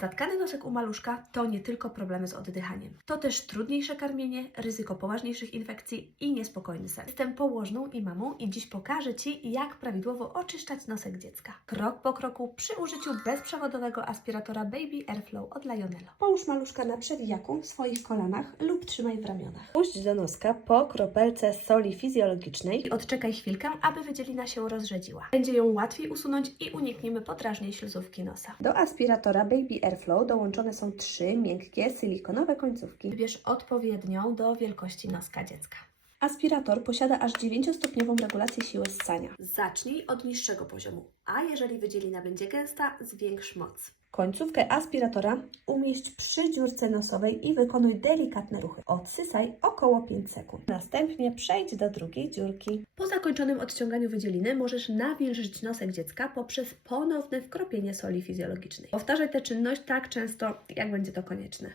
Zatkany nosek u maluszka to nie tylko problemy z oddychaniem. To też trudniejsze karmienie, ryzyko poważniejszych infekcji i niespokojny sen. Jestem położną i mamą i dziś pokażę Ci, jak prawidłowo oczyszczać nosek dziecka. Krok po kroku przy użyciu bezprzewodowego aspiratora Baby Airflow od Lionello. Połóż maluszka na przewijaku w swoich kolanach lub trzymaj w ramionach. Puść do noska po kropelce soli fizjologicznej i odczekaj chwilkę, aby wydzielina się rozrzedziła. Będzie ją łatwiej usunąć i unikniemy podrażnień śluzówki nosa. Do aspiratora Baby Airflow dołączone są trzy miękkie silikonowe końcówki. Wybierz odpowiednią do wielkości noska dziecka. Aspirator posiada aż 9-stopniową regulację siły ssania. Zacznij od niższego poziomu, a jeżeli wydzielina będzie gęsta, zwiększ moc. Końcówkę aspiratora umieść przy dziurce nosowej i wykonuj delikatne ruchy. Odsysaj około 5 sekund. Następnie przejdź do drugiej dziurki. Po zakończonym odciąganiu wydzieliny możesz nawilżyć nosek dziecka poprzez ponowne wkropienie soli fizjologicznej. Powtarzaj tę czynność tak często, jak będzie to konieczne.